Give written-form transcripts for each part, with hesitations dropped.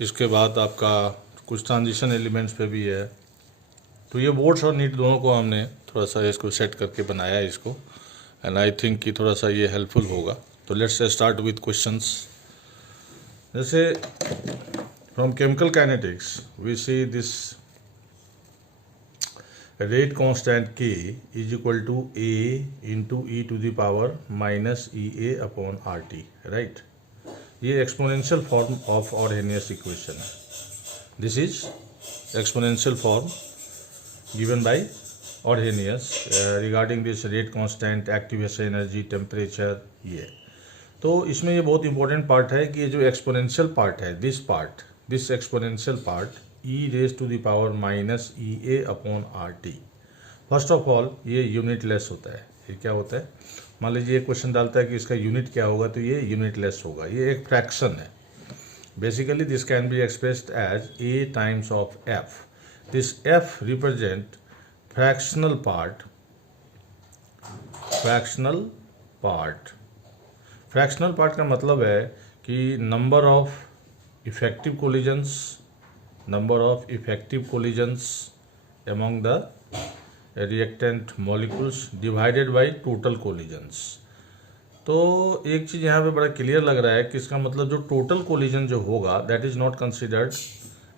इसके बाद आपका कुछ ट्रांजिशन एलिमेंट्स पे भी है। तो ये बोर्ड्स और नीट दोनों को हमने थोड़ा सा इसको सेट करके बनाया है इसको, एंड आई थिंक कि थोड़ा सा ये हेल्पफुल होगा। तो लेट्स स्टार्ट विथ क्वेश्चंस। जैसे from chemical kinetics we see this rate constant K is equal to A into e to the power minus EA upon RT, right? ये exponential form of Arrhenius equation है। This is exponential form given by Arrhenius regarding this rate constant, activation energy, temperature. ये तो इसमें ये बहुत important part है कि ये जो एक्सपोनेंशियल पार्ट है, this exponential part e raise to the power minus EA upon RT। First of all ये यूनिटलेस होता है। ये क्या होता है, मान लीजिए क्वेश्चन डालता है कि इसका यूनिट क्या होगा, तो ये यूनिटलेस होगा। ये एक फ्रैक्शन है। Basically this can be expressed as A times of F। This F represent fractional part. Fractional part का मतलब है कि number of effective collisions among the reactant molecules divided by total collisions। तो एक चीज़ यहाँ पे बड़ा क्लियर लग रहा है कि इसका मतलब जो टोटल कोलिजन जो होगा that is not considered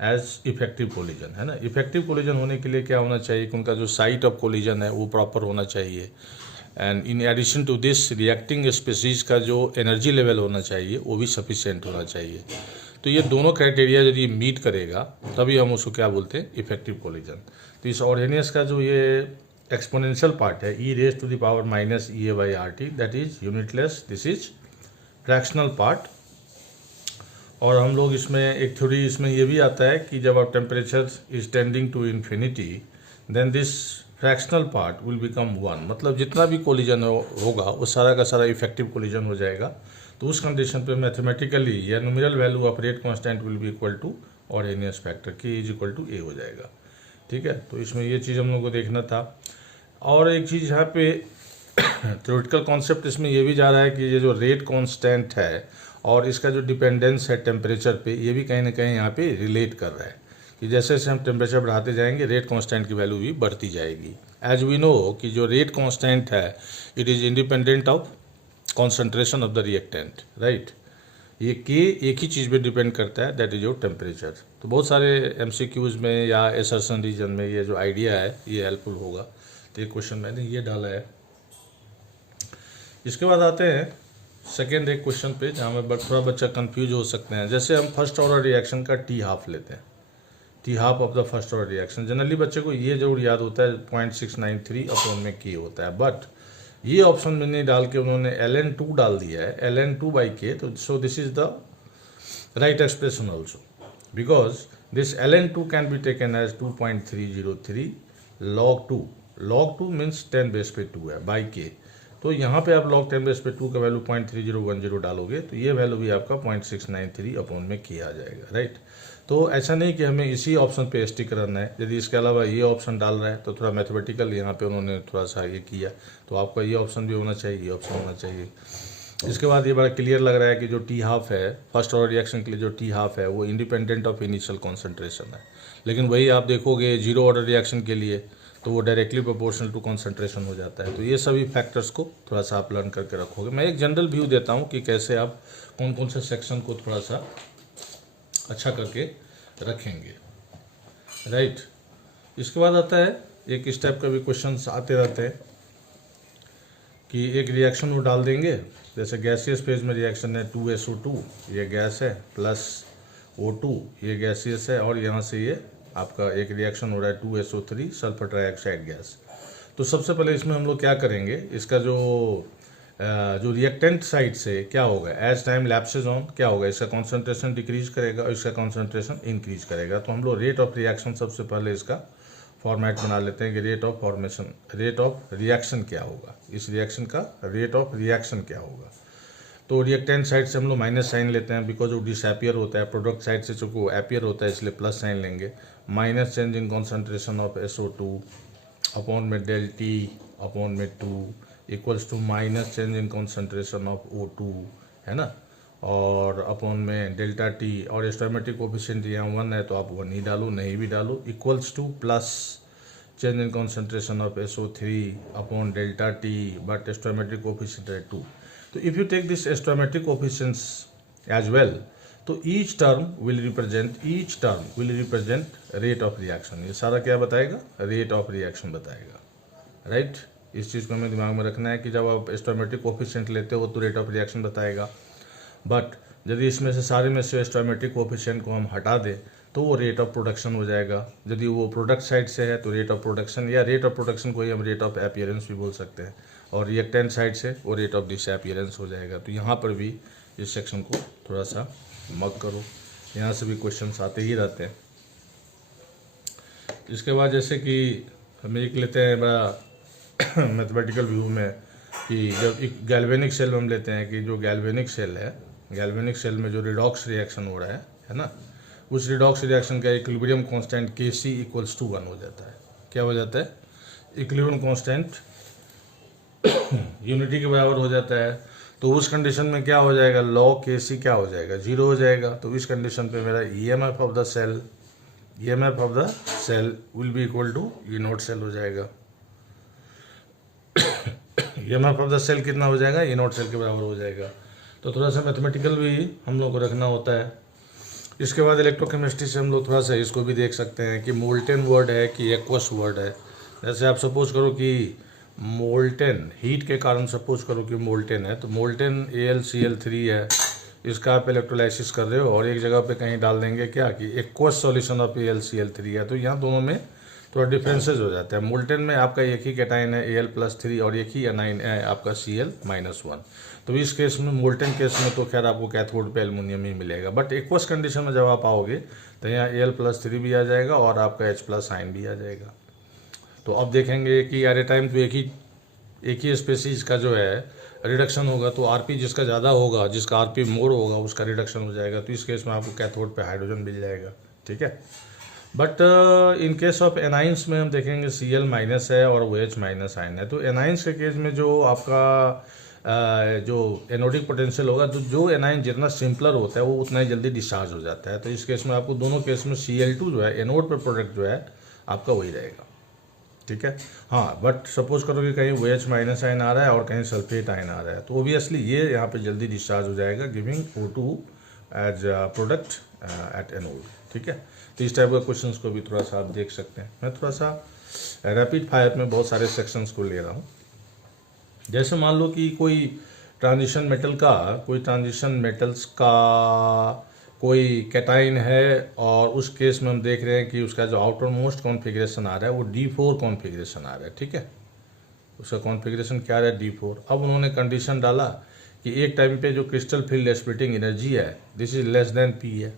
as effective collision, है ना। इफेक्टिव कोलिजन होने के लिए क्या होना चाहिए कि उनका जो साइट ऑफ कोलिजन है वो प्रॉपर होना चाहिए, and in addition to this reacting species का जो एनर्जी लेवल होना चाहिए वो भी सफिशिएंट होना चाहिए। तो ये दोनों क्राइटेरिया यदि मीट करेगा तभी हम उसको क्या बोलते हैं, इफेक्टिव कोलिजन। तो इस ऑर्हेनियस का जो ये एक्सपोनेंशियल पार्ट है e raise to the power minus EA by RT, that is unitless, this is fractional part. और हम लोग इसमें एक थ्योरी इसमें ये भी आता है कि जब आप temperature is tending to infinity then this fractional part will become 1। मतलब जितना भी कोलिजन होगा वो सारा का सारा इफेक्टिव कोलिजन हो जाएगा। तो उस कंडीशन पे मैथमेटिकली या numeral value of rate constant will be equal to Arrhenius factor K is equal to A हो जाएगा। ठीक है, तो इसमें ये चीज़ हम लोग को देखना था। और एक चीज़ यहाँ पे थ्योरेटिकल कॉन्सेप्ट इसमें ये भी जा रहा है कि ये जो रेट कांस्टेंट है और इसका जो डिपेंडेंस है टेम्परेचर पे, ये भी कहीं ना कहीं यहाँ पे रिलेट कर रहा है कि जैसे जैसे हम टेम्परेचर बढ़ाते जाएंगे रेट कांस्टेंट की वैल्यू भी बढ़ती जाएगी। एज वी नो कि जो रेट कांस्टेंट है it is independent of concentration of the reactant, right. ये K एक ही चीज़ पे डिपेंड करता है, दैट इज योर टेम्परेचर। तो बहुत सारे MCQs में या एसर्शन रीजन में ये जो आइडिया है ये हेल्पफुल होगा। तो ये क्वेश्चन मैंने ये डाला है। इसके बाद आते हैं सेकेंड एक क्वेश्चन पे जहाँ में थोड़ा बच्चा कंफ्यूज हो सकते हैं। जैसे हम फर्स्ट ऑर्डर रिएक्शन का T½ लेते हैं, T½ of the first order reaction. Generally बच्चे को ये जरूर याद होता है 0.693 अपॉन में K होता है, बट ये ऑप्शन में नहीं डाल के उन्होंने ln2 डाल दिया है, ln2 बाई K। तो so this is the right expression also, because this ln2 can be taken as 2.303 log 2 means 10 base पे 2 है बाई K। तो यहाँ पे आप log 10 बेस पे 2 का वैल्यू 0.3010 डालोगे तो ये वैल्यू भी आपका 0.693 अपॉन में K आ जाएगा, राइट। तो ऐसा नहीं कि हमें इसी ऑप्शन पे स्टिक करना है। यदि इसके अलावा ये ऑप्शन डाल रहा है तो थोड़ा मैथमेटिकल यहाँ पे उन्होंने थोड़ा सा ये किया, तो आपका ये ऑप्शन भी होना चाहिए, ये ऑप्शन होना चाहिए। इसके बाद ये बड़ा क्लियर लग रहा है कि जो T½ है फर्स्ट ऑर्डर रिएक्शन के लिए, जो T½ है वो इंडिपेंडेंट ऑफ इनिशियल कॉन्सेंट्रेशन है। लेकिन वही आप देखोगे जीरो ऑर्डर रिएक्शन के लिए तो वो डायरेक्टली प्रोपोर्शनल टू कॉन्सेंट्रेशन हो जाता है। तो ये सभी फैक्टर्स को थोड़ा सा आप लर्न करके रखोगे। मैं एक जनरल व्यू देता हूँ कि कैसे आप कौन कौन से सेक्शन को थोड़ा सा अच्छा करके रखेंगे, राइट। इसके बाद आता है एक इस टाइप का भी क्वेश्चन आते रहते हैं कि एक रिएक्शन वो डाल देंगे, जैसे गैसियस फेज में रिएक्शन है 2SO2 ये गैस है, प्लस O2 ये गैसियस है, और यहाँ से ये आपका एक रिएक्शन हो रहा है 2SO3 सल्फर ट्राइऑक्साइड गैस। तो सबसे पहले इसमें हम लोग क्या करेंगे, इसका जो रिएक्टेंट साइड से क्या होगा, एज टाइम लैप्सेज ऑन क्या होगा, इसका कॉन्सेंट्रेशन डिक्रीज करेगा और इसका कॉन्सेंट्रेशन इंक्रीज करेगा। तो हम लोग रेट ऑफ रिएक्शन सबसे पहले इसका फॉर्मेट बना लेते हैं कि रेट ऑफ रिएक्शन क्या होगा, इस रिएक्शन का रेट ऑफ रिएक्शन क्या होगा। तो रिएक्टेंट साइड से हम लोग माइनस साइन लेते हैं बिकॉज वो डिसअपियर होता है, प्रोडक्ट साइड से चूँकि वो अपियर होता है इसलिए प्लस साइन लेंगे। Minus change in concentration of SO2 upon में del T अपॉन में 2 equals to minus change in concentration of O2, है ना। और अपॉन में डेल्टा टी, और स्टोइकोमेट्रिक कोफिशिएंट यहाँ 1 है तो आप 1 ही डालो, नहीं भी डालो, equals to plus change in concentration of SO3 upon delta t, but stoichiometric coefficient है 2. तो if you take this stoichiometric coefficients as well, तो each term will represent rate of reaction. ये सारा क्या बताएगा? रेट ऑफ रिएक्शन बताएगा, right. इस चीज़ को हमें दिमाग में रखना है कि जब आप स्टोइकोमेट्रिक कोफिशिएंट लेते हो तो रेट ऑफ रिएक्शन बताएगा, बट यदि इसमें से सारे में से स्टोइकोमेट्रिक कोफिशिएंट को हम हटा दें तो वो रेट ऑफ प्रोडक्शन हो जाएगा. यदि वो प्रोडक्ट साइड से है तो रेट ऑफ प्रोडक्शन, या रेट ऑफ प्रोडक्शन को ही हम रेट ऑफ अपीयरेंस भी बोल सकते हैं, और रिएक्टेंट साइड से वो रेट ऑफ डिसअपीयरेंस हो जाएगा. तो यहाँ पर भी इस सेक्शन को थोड़ा सा मग करो, यहाँ से भी क्वेश्चंस आते ही रहते हैं. इसके बाद जैसे कि हम एक लेते हैं बड़ा मैथमेटिकल व्यू में कि जब एक गैल्वेनिक सेल हम लेते हैं कि जो गैल्वेनिक सेल है, गैल्वेनिक सेल में जो रिडॉक्स रिएक्शन हो रहा है ना, उस रिडॉक्स रिएक्शन का equilibrium constant Kc equals to 1 हो जाता है. क्या हो जाता है? इक्विलिब्रियम कांस्टेंट यूनिटी के बराबर हो जाता है. तो उस कंडीशन में क्या हो जाएगा? log Kc क्या हो जाएगा? 0 हो जाएगा. तो इस कंडीशन पे मेरा EMF of the cell will be equal to E0 cell हो जाएगा. EMF ऑफ द सेल कितना हो जाएगा? E0 सेल के बराबर हो जाएगा. तो थोड़ा सा मैथमेटिकल भी हम लोग को रखना होता है. इसके बाद इलेक्ट्रोकेमिस्ट्री से हम लोग थोड़ा सा इसको भी देख सकते हैं कि मोल्टेन वर्ड है कि एक्वस वर्ड है. जैसे आप सपोज करो कि मोल्टेन, हीट के कारण सपोज करो कि मोल्टेन है, तो मोल्टेन AlCl3 है, इसका आप इलेक्ट्रोलाइसिस कर रहे हो और एक जगह पे कहीं डाल देंगे क्या कि एक्वस सॉल्यूशन ऑफ AlCl3 है, तो यहाँ दोनों में थोड़ा डिफरेंसेस हो जाता है. मोल्टेन में आपका एक ही कैटाइन है Al+3 और एक ही एनाइन है आपका Cl-1. तो इस केस में, मोल्टेन केस में तो खैर आपको कैथोड पे एल्युमिनियम ही मिलेगा, बट एक्वस कंडीशन में जब आप आओगे तो यहाँ Al+3 भी आ जाएगा और आपका H+ आयन भी आ जाएगा. तो अब देखेंगे कि एट ए टाइम तो एक ही स्पेसीज का जो है रिडक्शन होगा, तो Rp जिसका ज़्यादा होगा, जिसका Rp मोर होगा, उसका रिडक्शन हो जाएगा. तो इस केस में आपको कैथोड पे हाइड्रोजन मिल जाएगा, ठीक है. But in case of anions में हम देखेंगे Cl- है और OH- आयन है. तो एनाइंस के केस में जो आपका जो एनोडिक पोटेंशियल होगा, तो जो एनाइन जितना सिंपलर होता है वो उतना ही जल्दी डिस्चार्ज हो जाता है. तो इस केस में आपको दोनों केस में Cl2 जो है एनोड पर प्रोडक्ट जो है आपका वही रहेगा, ठीक है. हाँ, बट सपोज करो कि कहीं OH- आयन आ रहा है और कहीं सल्फेट आयन आ रहा है, तो ओबियसली ये यहाँ पे जल्दी डिस्चार्ज हो जाएगा, giving O2 as product at anode, ठीक है. तो इस टाइप के क्वेश्चंस को भी थोड़ा सा आप देख सकते हैं. मैं थोड़ा सा रैपिड फायर में बहुत सारे सेक्शंस को ले रहा हूँ. जैसे मान लो कि कोई ट्रांजिशन मेटल्स का कोई कैटाइन है और उस केस में हम देख रहे हैं कि उसका जो आउटर मोस्ट कॉन्फ़िगरेशन आ रहा है वो D4 कॉन्फ़िगरेशन आ रहा है, ठीक है. उसका कॉन्फ़िगरेशन क्या आ रहा है? D4. अब उन्होंने कंडीशन डाला कि एक टाइम पे जो क्रिस्टल फील्ड स्प्लिटिंग एनर्जी है this is less than P है,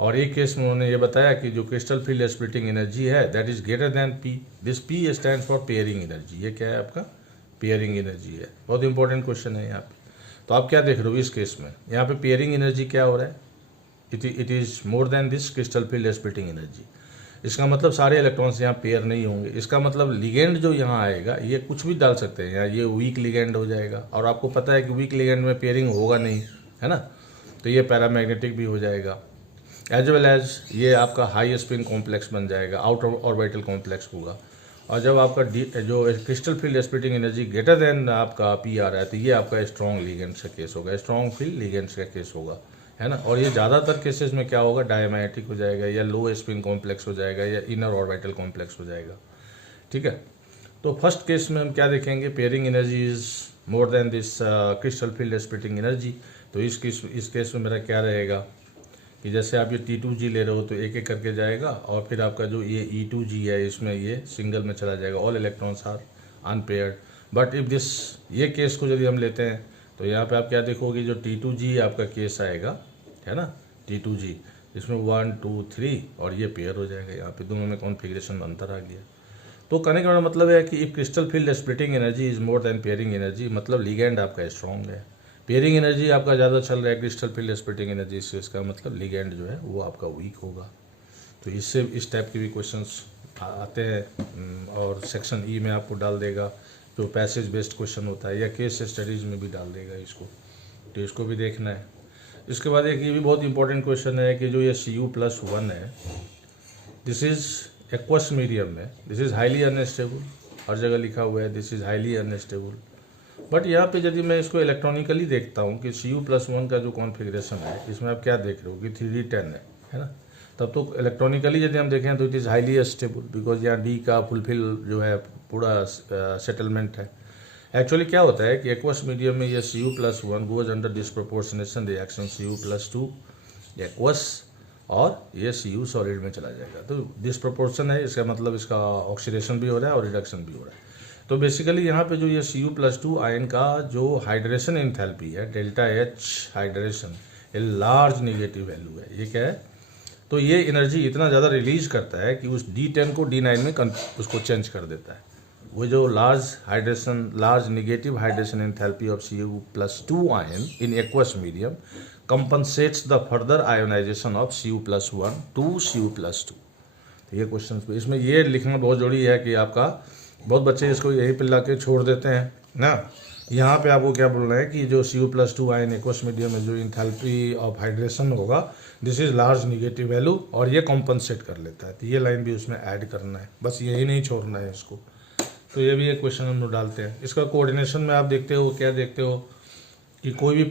और एक केस में उन्होंने ये बताया कि जो क्रिस्टल फील्ड स्प्लिटिंग एनर्जी है that is greater than P. This P stand for pairing energy. ये क्या है? आपका पेयरिंग एनर्जी है. बहुत इंपॉर्टेंट क्वेश्चन है यहाँ पे. तो आप क्या देख रहे हो इस केस में? यहाँ पे पेयरिंग एनर्जी क्या हो रहा है? It is more than this crystal field splitting energy. इसका मतलब सारे इलेक्ट्रॉन्स यहाँ पेयर नहीं होंगे. इसका मतलब लिगेंड जो यहाँ आएगा ये कुछ भी डाल सकते हैं, यहाँ ये वीक लिगेंड हो जाएगा, और आपको पता है कि वीक लिगेंड में पेयरिंग होगा नहीं, है ना. तो ये पैरामैग्नेटिक भी हो जाएगा, एज वेल एज ये आपका हाई स्पिन कॉम्प्लेक्स बन जाएगा, आउटर ऑर्बिटल कॉम्प्लेक्स होगा. और जब आपका जो crystal field splitting energy greater than आपका P आ रहा है तो ये आपका स्ट्रॉन्ग लिगेंड्स का केस होगा, स्ट्रॉन्ग फील्ड लिगेंड्स का केस होगा, है ना. और ये ज़्यादातर केसेस में क्या होगा? डायमैग्नेटिक हो जाएगा, या लो स्पिन कॉम्प्लेक्स हो जाएगा, या इनर ऑर्बिटल कॉम्प्लेक्स हो जाएगा, ठीक है. तो फर्स्ट केस में हम क्या देखेंगे? Pairing energy is more than this crystal field splitting energy. तो इस केस में मेरा क्या रहेगा कि जैसे आप ये T2G ले रहे हो तो एक एक करके जाएगा, और फिर आपका जो ये E2G है इसमें ये सिंगल में चला जाएगा, all electrons are unpaired. But if this, ये केस को यदि हम लेते हैं तो यहाँ पे आप क्या देखोगे? जो T2G आपका केस आएगा, है ना, T2G, इसमें 1 2 3 और ये पेयर हो जाएगा. यहाँ पे दोनों में कॉन्फ़िगरेशन में अंतर आ गया. तो कहने का मतलब है कि if crystal field splitting energy is more than pairing energy, मतलब लिगेंड आपका स्ट्रॉन्ग है. पेयरिंग एनर्जी आपका ज़्यादा चल रहा है क्रिस्टल फील्ड स्प्लिटिंग एनर्जी से, इसका मतलब लिगेंड जो है वो आपका वीक होगा. तो इससे इस टाइप के भी क्वेश्चंस आते हैं, और सेक्शन ई में आपको डाल देगा जो पैसेज बेस्ड क्वेश्चन होता है, या केस स्टडीज़ में भी डाल देगा इसको. तो इसको भी देखना है। इसके बाद एक ये भी बहुत इंपॉर्टेंट क्वेश्चन है कि जो ये Cu+1 है, दिस इज़ एक्वस मीडियम में, दिस इज़ हाईली अनस्टेबल, हर जगह लिखा हुआ है this is highly unstable. But यहाँ पे यदि मैं इसको इलेक्ट्रॉनिकली देखता हूँ कि Cu+1 का जो कॉन्फ़िगरेशन है, इसमें आप क्या देख रहे हो कि 3D10 है ना, तब तो इलेक्ट्रॉनिकली यदि हम देखें तो it is highly stable, because यहाँ डी का फुलफिल जो है पूरा सेटलमेंट है। एक्चुअली क्या होता है कि एक्वस मीडियम में ये Cu+1 goes under disproportionation reaction Cu+2 aqueous, और ये Cu सॉलिड में चला जाएगा। तो डिस्प्रोपोर्शन है, इसका मतलब इसका ऑक्सीडेशन भी हो रहा है और रिडक्शन भी हो रहा है। तो बेसिकली यहाँ पे जो ये Cu+2 आयन का जो हाइड्रेशन एंथैल्पी है डेल्टा H हाइड्रेशन, ये लार्ज निगेटिव वैल्यू है। ये क्या है, तो ये एनर्जी इतना ज़्यादा रिलीज करता है कि उस D10 को D9 में उसको चेंज कर देता है। वो जो large negative hydration enthalpy of Cu+2 ion in aqueous medium compensates the further ionization of Cu+1 to Cu+2। तो ये क्वेश्चन पे इसमें ये लिखना बहुत जरूरी है कि आपका बहुत बच्चे इसको यहीं पे ला के छोड़ देते हैं ना। यहाँ पे आपको क्या बोलना है कि जो Cu+2 आयन एक्वस मीडियम में जो इंथैल्पी ऑफ हाइड्रेशन होगा this is large negative value, और ये कॉम्पनसेट कर लेता है। तो ये लाइन भी उसमें ऐड करना है, बस यही नहीं छोड़ना है इसको। तो ये भी एक क्वेश्चन हम लोग डालते हैं। इसका कोऑर्डिनेशन में आप देखते हो, क्या देखते हो कि कोई भी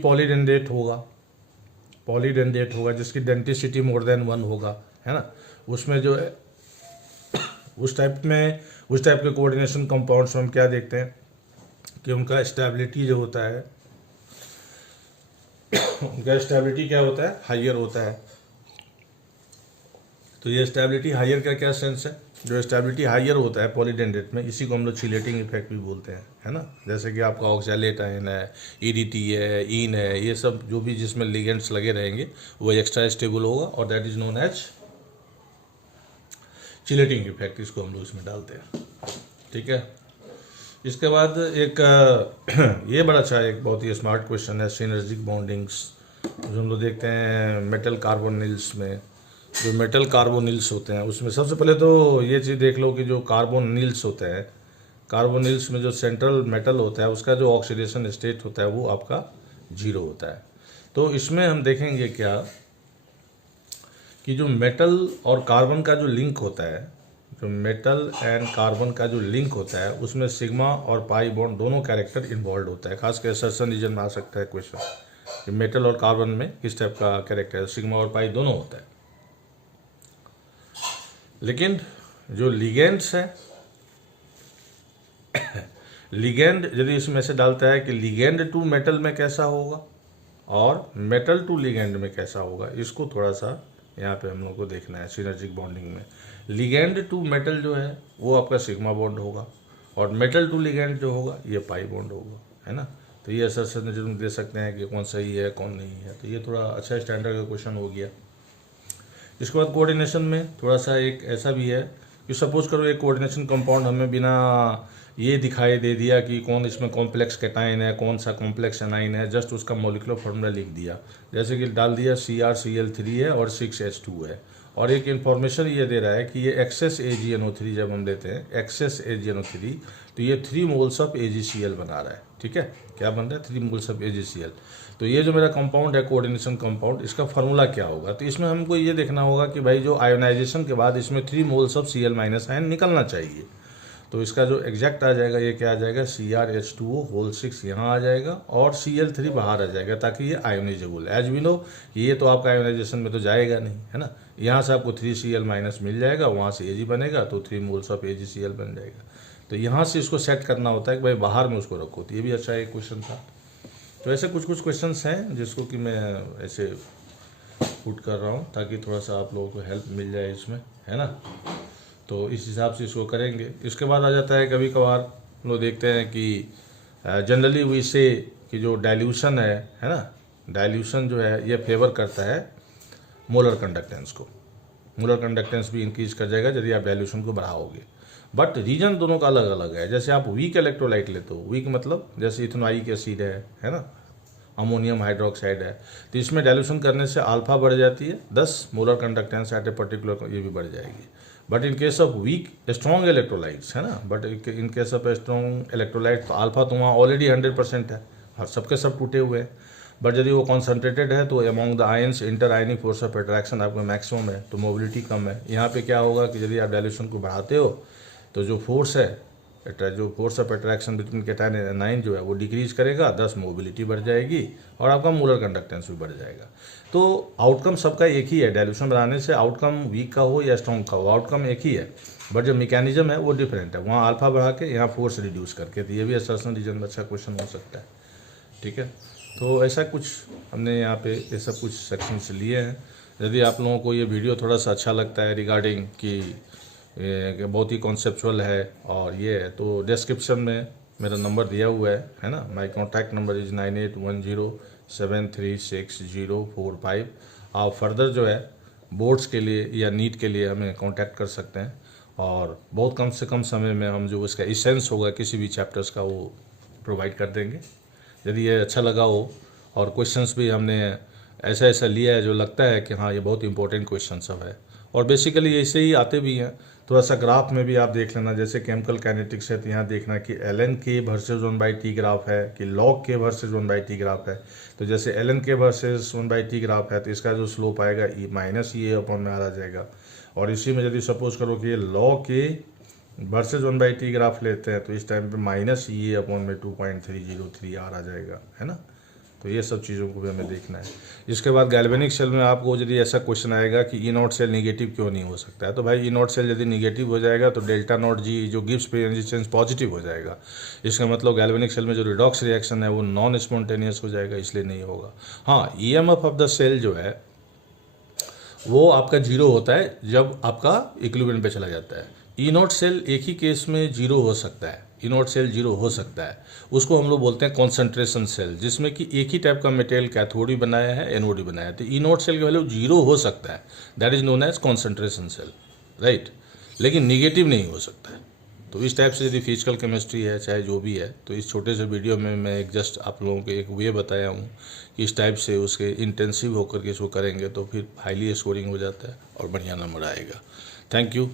पॉलीडेंडेट होगा जिसकी डेंसिटी मोर देन 1 होगा, है ना, उसमें जो है उस टाइप के कोऑर्डिनेशन कंपाउंड्स में हम क्या देखते हैं कि उनका स्टेबिलिटी जो होता है उनका स्टेबिलिटी क्या होता है, हाइयर होता है। तो ये स्टेबिलिटी हाइयर का क्या सेंस है, जो स्टेबिलिटी हाइयर होता है पॉलीडेंडेट में, इसी को हम लोग चिलेटिंग इफेक्ट भी बोलते हैं, है ना। जैसे कि आपका ऑक्सैलेट आयन है, EDT है, ईन है, ये सब जो भी जिसमें लिगेंड्स लगे रहेंगे वो एक्स्ट्रा स्टेबल होगा, और that is known as chelating effect. इसको हम लोग इसमें डालते हैं, ठीक है। इसके बाद एक ये बड़ा अच्छा एक बहुत ही स्मार्ट क्वेश्चन है, सिनर्जिक बॉन्डिंग्स, जो हम लोग देखते हैं मेटल कार्बोनिल्स में। जो मेटल कार्बोनिल्स होते हैं उसमें सबसे पहले तो ये चीज़ देख लो कि जो कार्बोनिल्स होते हैं, कार्बोनिल्स में जो सेंट्रल मेटल होता है उसका जो ऑक्सीडेशन स्टेट होता है वो आपका 0 होता है। तो इसमें हम देखेंगे क्या कि जो मेटल और कार्बन का जो लिंक होता है, जो मेटल एंड कार्बन का जो लिंक होता है उसमें सिग्मा और पाई बॉन्ड दोनों कैरेक्टर इन्वॉल्व होता है। खासकर असर्शन रीजन में आ सकता है क्वेश्चन कि मेटल और कार्बन में किस टाइप का कैरेक्टर है, सिग्मा और पाई दोनों होता है। लेकिन जो लिगेंड्स है लिगेंड यदि इसमें से डालता है कि लिगेंड टू मेटल में कैसा होगा और मेटल टू लिगेंड में कैसा होगा, इसको थोड़ा सा यहाँ पे हम लोग को देखना है। सिनर्जिक बॉन्डिंग में लिगेंड टू मेटल जो है वो आपका सिग्मा बॉन्ड होगा, और मेटल टू लिगेंड जो होगा ये पाई बॉन्ड होगा, है ना। तो ये असर दे सकते हैं कि कौन सही है कौन नहीं है। तो ये थोड़ा अच्छा स्टैंडर्ड का क्वेश्चन हो गया। इसके बाद कोऑर्डिनेशन में थोड़ा सा एक ऐसा भी है कि सपोज करो एक कोऑर्डिनेशन कंपाउंड हमें बिना ये दिखाई दे दिया कि कौन इसमें कॉम्प्लेक्स कैटाइन है कौन सा कॉम्प्लेक्स एनाइन है, जस्ट उसका मॉलिक्यूलर फार्मूला लिख दिया। जैसे कि डाल दिया CrCl3 है और 6H2 है, और एक इन्फॉर्मेशन ये दे रहा है कि ये एक्सेस AgNO3 जब हम लेते हैं एक्सेस AgNO3 तो ये 3 मोल्स ऑफ AgCl बना रहा है, ठीक है। क्या बन रहा है, 3 मोल्स ऑफ AgCl। तो ये जो मेरा कंपाउंड है कोऑर्डिनेशन कंपाउंड, इसका फार्मूला क्या होगा। तो इसमें हमको ये देखना होगा कि भाई जो आयोनाइजेशन के बाद इसमें 3 मोल्स ऑफ Cl- आयन निकलना चाहिए। तो इसका जो एग्जैक्ट आ जाएगा ये क्या आ जाएगा, CrH2O होल 6 यहाँ आ जाएगा और Cl3 बाहर आ जाएगा, ताकि ये आयोनाइजेबल। एज वी नो ये तो आपका आयोनाइजेशन में तो जाएगा नहीं, है ना। यहाँ से आपको 3Cl- मिल जाएगा, वहाँ से Ag बनेगा तो 3 मोल्स ऑफ AgCl बन जाएगा। तो यहाँ से इसको सेट करना होता है कि भाई बाहर में उसको रखो। तो ये भी अच्छा एक क्वेश्चन था। तो ऐसे कुछ क्वेश्चंस हैं जिसको कि मैं ऐसे पुट कर रहा हूँ ताकि थोड़ा सा आप लोगों को हेल्प मिल जाए इसमें, है ना। तो इस हिसाब से इसको करेंगे। इसके बाद आ जाता है कभी कभार हम लोग देखते हैं कि जनरली वी से कि जो डाइल्यूशन है ना, डाइल्यूशन जो है ये फेवर करता है मोलर कंडक्टेंस को। मोलर कंडक्टेंस भी इंक्रीज कर जाएगा यदि आप डाइल्यूशन को बढ़ाओगे, बट रीजन दोनों का अलग अलग है। जैसे आप वीक इलेक्ट्रोलाइट लेते हो, वीक मतलब जैसे इथेनोइक एसिड है ना, अमोनियम हाइड्रोक्साइड है, तो इसमें डाइल्यूशन करने से अल्फा बढ़ जाती है 10 molar conductance at a particular, ये भी बढ़ जाएगी। But in case of weak strong electrolytes, है ना, but in case of strong electrolyte तो अल्फा तो वहाँ ऑलरेडी 100% है और सबके सब टूटे हुए हैं। बट यदि वो कॉन्सेंट्रेटेड है तो among the ions inter ionic force of attraction आपका मैक्सिमम है, तो मोबिलिटी कम है। यहाँ पे क्या होगा कि यदि आप डायल्यूशन को बढ़ाते हो तो जो फोर्स है, जो force of attraction between cation and A9 जो है वो डिक्रीज करेगा, थस मोबिलिटी बढ़ जाएगी और आपका मोलर कंडक्टेंस भी बढ़ जाएगा। तो आउटकम सबका एक ही है, डायल्यूशन बढ़ाने से आउटकम वीक का हो या स्ट्रॉन्ग का हो, आउटकम एक ही है, बट जो मैकेनिज्म है वो डिफरेंट है। वहाँ अल्फा बढ़ा के, यहाँ फोर्स रिड्यूस करके, तो ये भी असर्शन रीजन में अच्छा क्वेश्चन हो सकता है। ठीक है, तो ऐसा कुछ हमने यहाँ पे ये सब कुछ सेक्शंस लिए हैं। यदि आप लोगों को ये वीडियो थोड़ा सा अच्छा लगता है रिगार्डिंग कि बहुत ही कॉन्सेप्चुअल है और ये है, तो डिस्क्रिप्शन में मेरा नंबर दिया हुआ है ना। My contact number is 9810736045। आप फर्दर जो है बोर्ड्स के लिए या नीट के लिए हमें कांटेक्ट कर सकते हैं और बहुत कम से कम समय में हम जो उसका इसेंस होगा किसी भी चैप्टर्स का वो प्रोवाइड कर देंगे। यदि ये अच्छा लगा हो और क्वेश्चंस भी हमने ऐसा ऐसा लिया है जो लगता है कि हाँ ये बहुत इंपॉर्टेंट क्वेश्चन सब है, और बेसिकली ऐसे ही आते भी हैं। थोड़ा सा ग्राफ में भी आप देख लेना, जैसे केमिकल काइनेटिक्स है तो यहाँ देखना कि ln के वर्सेज 1/t ग्राफ है कि log के वर्सेज 1/t ग्राफ है। तो जैसे ln के वर्सेज 1/t ग्राफ है तो इसका जो स्लोप आएगा ई माइनस ये अपॉन में आ जाएगा। और इसी में यदि सपोज करो कि ये log के वर्सेज 1/t ग्राफ लेते हैं तो इस टाइम पे माइनस ये अपॉन में 2.303 आ जाएगा, है ना। तो ये सब चीज़ों को भी हमें देखना है। इसके बाद गैल्वेनिक सेल में आपको यदि ऐसा क्वेश्चन आएगा कि ई नॉट सेल निगेटिव क्यों नहीं हो सकता है, तो भाई ई नॉट सेल यदि निगेटिव हो जाएगा तो डेल्टा नॉट जी जो Gibbs free energy change positive हो जाएगा। इसका मतलब गैल्वेनिक सेल में जो रिडॉक्स रिएक्शन है वो नॉन स्पॉन्टेनियस हो जाएगा, इसलिए नहीं होगा। हाँ, ईएमएफ ऑफ द सेल जो है वो आपका जीरो होता है जब आपका इक्विलिब्रियम पे चला जाता है। ई नॉट सेल एक ही केस में जीरो हो सकता है, ई नॉट सेल जीरो हो सकता है, उसको हम लोग बोलते हैं कॉन्सेंट्रेशन सेल, जिसमें कि एक ही टाइप का मटेरियल कैथोड भी बनाया है एनोड भी बनाया है। तो ई नॉट सेल का वैल्यू जीरो हो सकता है, that is known as concentration cell, right, लेकिन निगेटिव नहीं हो सकता है। तो इस टाइप से यदि फिजिकल केमिस्ट्री है चाहे जो भी है, तो इस छोटे से वीडियो में मैं एक जस्ट आप लोगों को एक वे बताया हूँ कि इस टाइप से उसके इंटेंसिव होकर के इसको करेंगे तो फिर हाईली स्कोरिंग हो जाता है और बढ़िया नंबर आएगा। Thank you.